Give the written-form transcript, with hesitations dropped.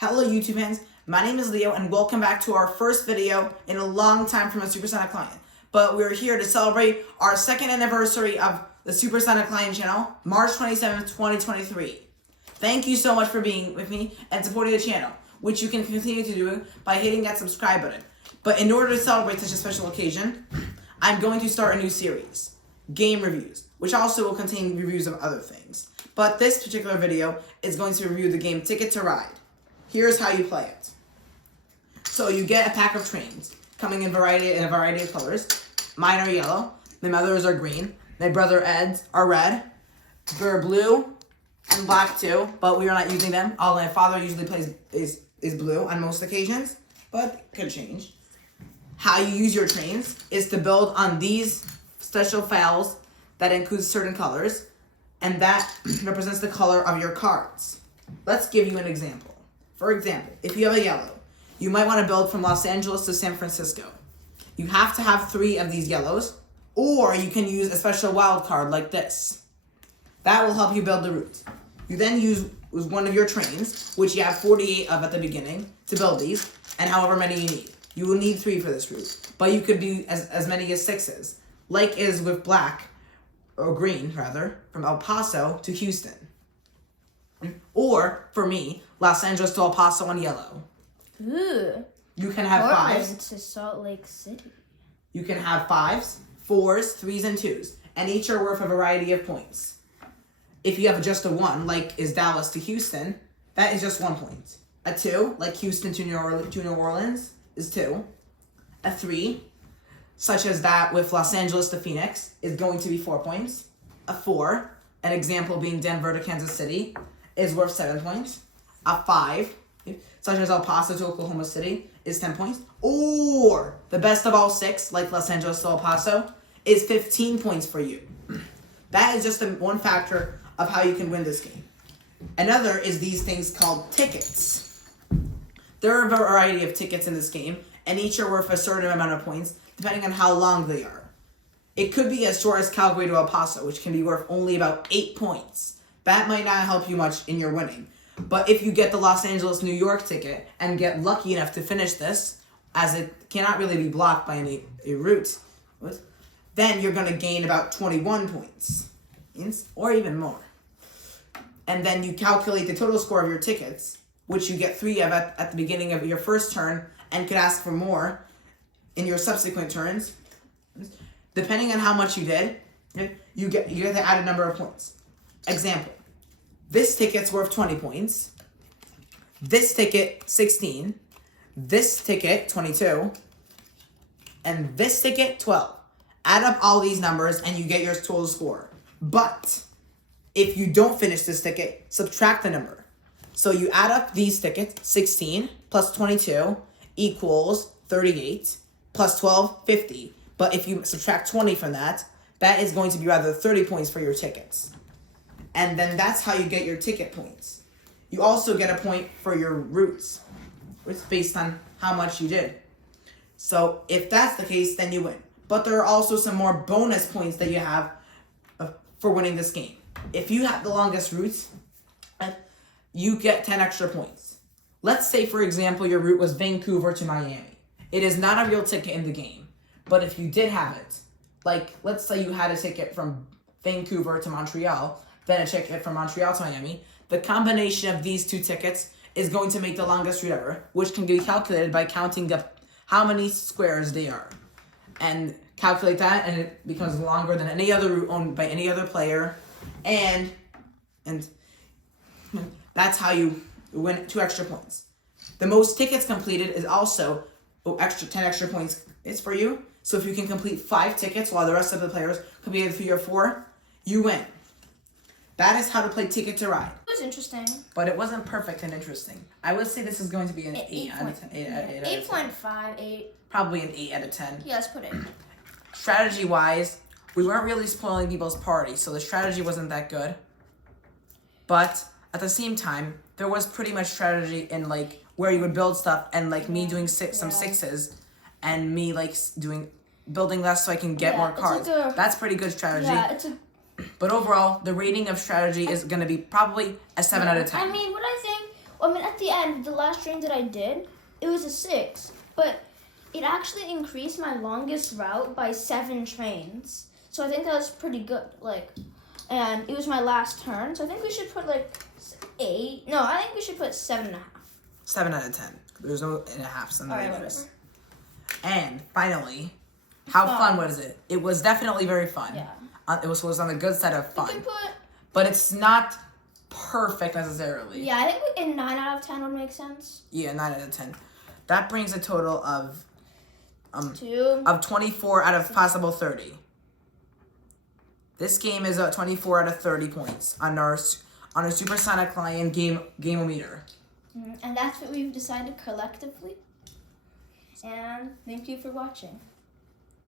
Hello YouTube fans, my name is Leo and welcome back to our first video in a long time from a Supersonic Client. But we're here to celebrate our second anniversary of the Supersonic Client channel, March 27th, 2023. Thank you so much for being with me and supporting the channel, which you can continue to do by hitting that subscribe button. But in order to celebrate such a special occasion, I'm going to start a new series, Game Reviews, which also will contain reviews of other things. But this particular video is going to review the game Ticket to Ride. Here's how you play it. So you get a pack of trains, coming in a variety of colors. Mine are yellow. My mother's are green. My brother Ed's are red. They're blue and black too, but we are not using them. All my father usually plays is blue on most occasions, but could change. How you use your trains is to build on these special files that include certain colors, and that represents the color of your cards. Let's give you an example. For example, if you have a yellow, you might want to build from Los Angeles to San Francisco. You have to have 3 of these yellows, or you can use a special wild card like this. That will help you build the route. You then use one of your trains, which you have 48 of at the beginning, to build these, and however many you need. You will need 3 for this route, but you could do as many as 6s, like is with black, or green rather, from El Paso to Houston. Or, for me, Los Angeles to El Paso on yellow. Ooh. You can have Portland 5s. to Salt Lake City. You can have 5s, 4s, 3s, and 2s, and each are worth a variety of points. If you have just a 1, like is Dallas to Houston, that is just 1 point. A 2, like Houston to New Orleans, is 2. A 3, such as that with Los Angeles to Phoenix, is going to be 4 points. A 4, an example being Denver to Kansas City, is worth 7 points. A 5, such as El Paso to Oklahoma City, is 10 points. Or the best of all 6, like Los Angeles to El Paso, is 15 points for you. That is just one factor of how you can win this game. Another is these things called tickets. There are a variety of tickets in this game, and each are worth a certain amount of points, depending on how long they are. It could be as short as Calgary to El Paso, which can be worth only about 8 points. That might not help you much in your winning. But if you get the Los Angeles, New York ticket and get lucky enough to finish this, as it cannot really be blocked by any route, then you're going to gain about 21 points, or even more. And then you calculate the total score of your tickets, which you get 3 of at the beginning of your first turn, and could ask for more in your subsequent turns. Depending on how much you did, you get to add a number of points. Example. This ticket's worth 20 points. This ticket, 16. This ticket, 22. And this ticket, 12. Add up all these numbers and you get your total score. But if you don't finish this ticket, subtract the number. So you add up these tickets, 16 plus 22 equals 38 plus 12, 50. But if you subtract 20 from that, that is going to be rather 30 points for your tickets. And then that's how you get your ticket points. You also get a point for your routes. It's based on how much you did. So if that's the case, then you win. But there are also some more bonus points that you have for winning this game. If you have the longest routes, you get 10 extra points. Let's say, for example, your route was Vancouver to Miami. It is not a real ticket in the game. But if you did have it, like let's say you had a ticket from Vancouver to Montreal, then a ticket from Montreal to Miami, the combination of these 2 tickets is going to make the longest route ever, which can be calculated by counting up how many squares they are. And calculate that, and it becomes longer than any other route owned by any other player. And that's how you win 2 extra points. The most tickets completed is also 10 extra points is for you. So if you can complete 5 tickets while the rest of the players completed 3 or 4, you win. That is how to play Ticket to Ride. It was interesting. But it wasn't perfect and interesting. I would say this is going to be an 8 out of 10. 8.5, 8. Probably an 8 out of 10. Yeah, let's put it. Strategy-wise, we weren't really spoiling people's party, so the strategy wasn't that good. But at the same time, there was pretty much strategy in like where you would build stuff, and like me doing some 6s, and me like building less so I can get more cards. That's pretty good strategy. Yeah, it's a. But overall, the rating of strategy is going to be probably a 7 out of 10. I mean, what I think I mean, at the end, the last train that I did, it was a 6, but it actually increased my longest route by 7 trains. So I think that was pretty good. Like, and it was my last turn, so I think we should put like 8. No, I think we should put 7.5. 7 out of 10. There's no and a halves in the Alright, ratings. whatever. And finally, how Fun. fun was it? It was definitely very fun. Yeah. It was on the good side of We fun, can put. but it's not perfect necessarily. Yeah, I think a 9 out of 10 would make sense. Yeah, 9 out of 10. That brings a total of 2. 24 out of possible 30. This game is 24 out of 30 points on our Supersonic Lion game-o-meter. And that's what we've decided collectively. And thank you for watching.